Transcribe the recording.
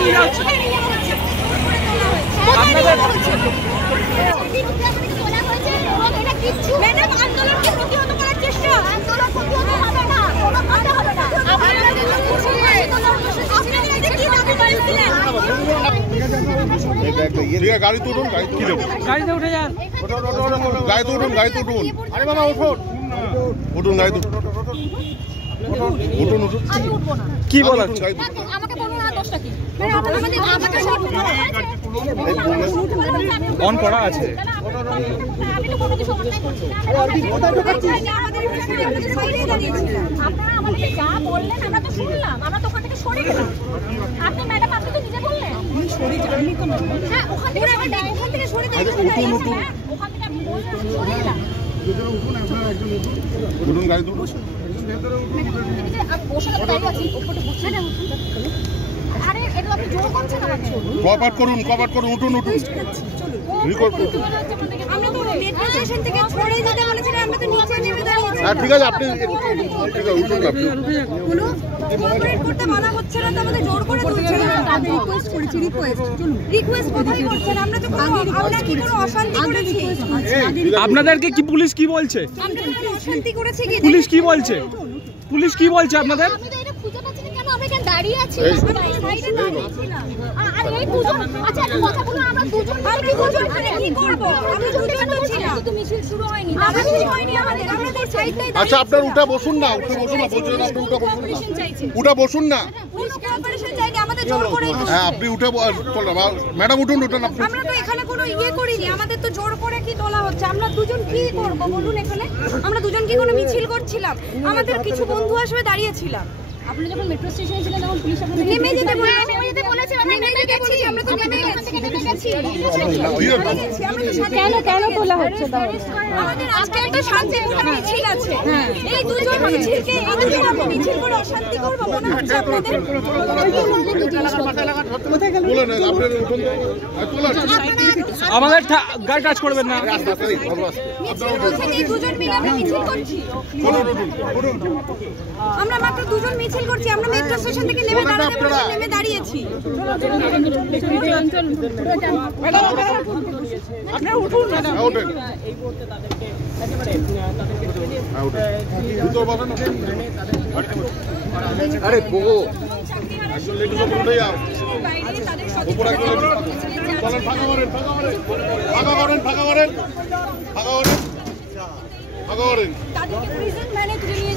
নিয়ে যাওয়া হচ্ছে। আপনাদের আন্দোলনকে প্রতিহত করার চেষ্টা, আন্দোলন প্রতিহত হবে না, কোনো কথা হবে না। আপনারা কি দাবি করেছিলেন? গাড়িতে উঠুন, গাড়িতে উঠে যান, গাড়িতে উঠুন, গাড়িতে উঠুন। আরে বাবা উঠুন, উঠুন গাড়িতে উঠুন, উঠুন উঠুন। আমি উঠবো না। কি বলা হচ্ছে? আমাকে বলুন না দোষটা কি? অন করা আছে। আমি তো কোনো কিছু অন্যায় করছি না। আপনারা আমাদেরকে যা বললেন আমরা তো শুনলাম, আমরা তো ওখান থেকে সরে গেলাম। আপনি ম্যাডাম আপনি তো নিজে বললেন সরে যাননি তো। হ্যাঁ ওখান থেকে সরে যাই, ওখান থেকে সরে যাই, উঠুন উঠুন ওখান থেকে আপনি বললেন সরে গেলাম। উঠুন গাড়িতে উঠুন। বসে দাঁড়িয়ে আছি, ওপরে বসে না। আরে এটা আপনি জোর করছেন আমাকে। কপাট করুন, কপাট করুন, উঠুন উঠুন। আমরা তো মেট্রো স্টেশন থেকে ছড়ে যেতে বলেছিলাম, আমরা তো নিচে নেমে দাঁড়িয়েছি। হ্যাঁ ঠিক আছে, আপনি ঠিক আছে উঠুন। আপনি কোনো কোঅপারেট করতে বলা হচ্ছে না, তো আমাদের জোর করে তুলছে না। আমরা রিকোয়েস্ট করেছি, রিকোয়েস্ট কোথায় করছেন? আমরা তো আমরা কি কোনো অশান্তি করেছি? আপনাদেরকে কি পুলিশ কি বলছে? আমরা কোনো অশান্তি করেছি কি? পুলিশ কি বলছে? পুলিশ কি বলছে আপনাদের? আমি তো এটা খুঁজে পাচ্ছি না, কেন আমরা এখানে দাঁড়িয়ে আছি? সাইডে দাঁড়িয়ে ছিলাম। আর এই দুজন, আচ্ছা একটা কথা বলুন, আমরা দুজন কি দুজন এখানে কি করব? আমরা দুজন তো ছিলাম, তো মিছিল শুরু হয়নি, আমাদের হয়নি, আমাদের আমরা সাইডটাই দাঁড়িয়ে। আচ্ছা আপনার উঠে বসুন না, উঠে বসুন না, বলছিলেন আপনি উঠে বসুন না, উঠে বসুন না। পুলিশ কোঅপারেশন চাইনি, আমাদের জোর করে। হ্যাঁ আপনি উঠে ম্যাডাম উঠুন, উঠুন আপনি। আমরা তো এখানে কোনো ইয়ে করিনি, আমাদের তো জোর করে কি তোলা হচ্ছে। আমরা দুজন কি করব বলুন এখানে? আমরা দুজন কি কোনো মিছিল করছিলাম? আমাদের কিছু বন্ধু আসবে দাঁড়িয়েছিলাম। আপনি যখন মেট্রো স্টেশনে ছিলেন তখন পুলিশ আপনাকে নেমে যেতে বলেছে, আমরা নেমে গেছি, আমরা তো নেমে গেছি। কেন তোলা হচ্ছে তাহলে? আমাদের আজকে একটা শান্তিপূর্ণ মিছিল আছে, এই দুজন মিছিলকে এই দুজন আমরা মিছিল করে অশান্তি করব মনে হচ্ছে আপনাদের? বলেন আপনারা উঠুন তো, আমাদের গাড়ি টাচ করবেন না। এই দুজন মিলে আমরা মিছিল করছি। আমরা মাত্র দুজন মিছিল করছি, আমরা মেট্রো স্টেশন থেকে নেমে দাঁড়িয়েছি। আপনারা উঠুন ম্যাডাম। আরে বগো উঠে যাও, উপরে চলেন, ফাঁকা করেন, ফাঁকা করেন, ফাঁকা করেন, ফাঁকা করেন, ফাঁকা করেন, ফাঁকা করেন। তাদেরকে প্রিজন ভ্যানে তুলে নিয়ে